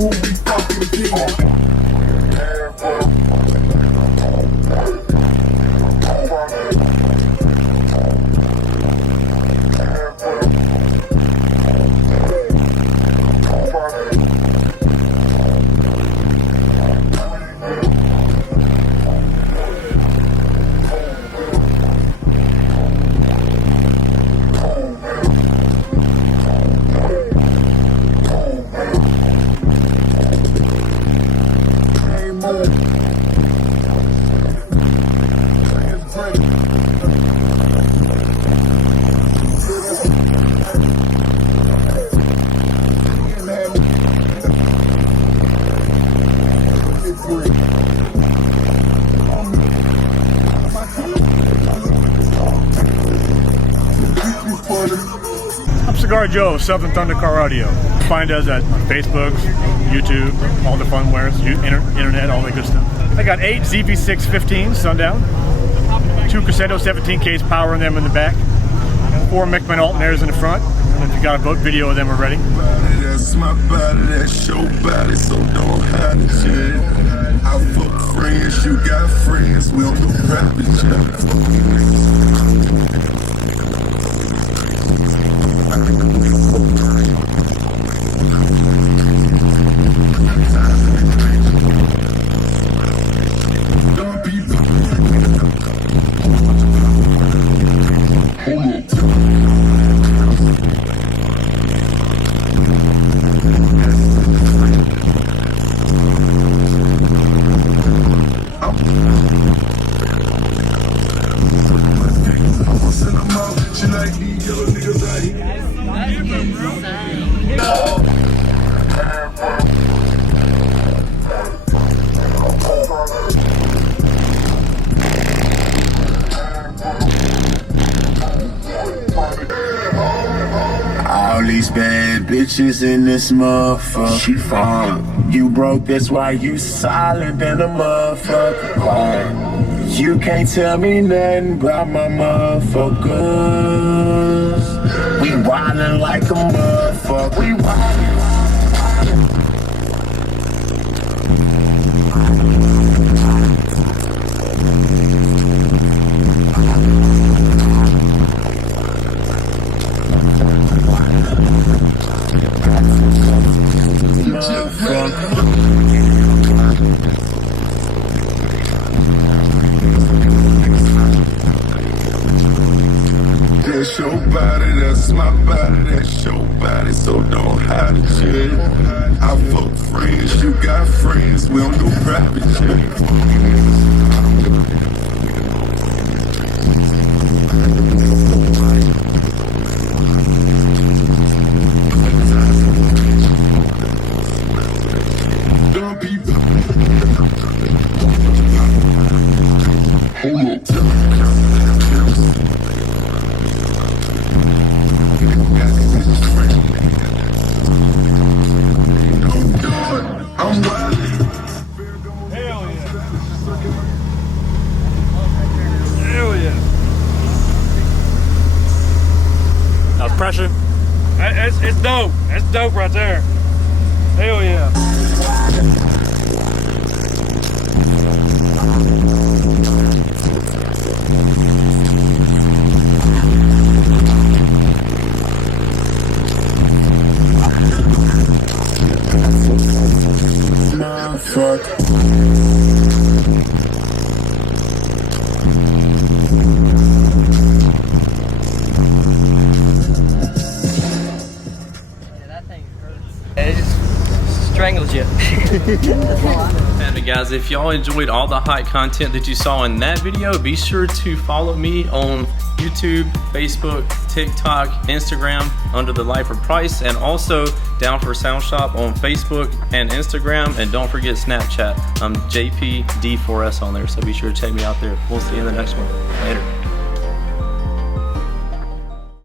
who we fucking be. I'm Cigar Joe, Southern Thunder Car Audio. Find us at Facebook, YouTube, all the fun wares, internet, all that good stuff. I got 8 ZV6 15 Sundown, 2 CRESCENDO 17Ks power in them in the back, 4 MECHMAN alternators in the front, and if you got a boat video of them already. That's my body, that's your body, so don't hide it, yeah. I fuck friends, you got friends, we don't do rapping, yeah. All these bad bitches in this motherfucker. She fine. You broke, that's why you silent than a motherfucker. Quiet. You can't tell me nothing about my motherfuckers. We wildin' like a motherfucker. We wildin'. That's your body, that's my body, that's your body, so don't hide it, yeah. I fuck friends, you got friends, we don't do rapping, yeah. Pressure. It's dope. That's dope right there. Hell yeah. It just strangles you. And guys, if y'all enjoyed all the hot content that you saw in that video, be sure to follow me on YouTube, Facebook, TikTok, Instagram under the Life or Price, and also Down for Sound Shop on Facebook and Instagram, and don't forget Snapchat. I'm JPD4S on there, so be sure to check me out there. We'll see you in the next one. Later.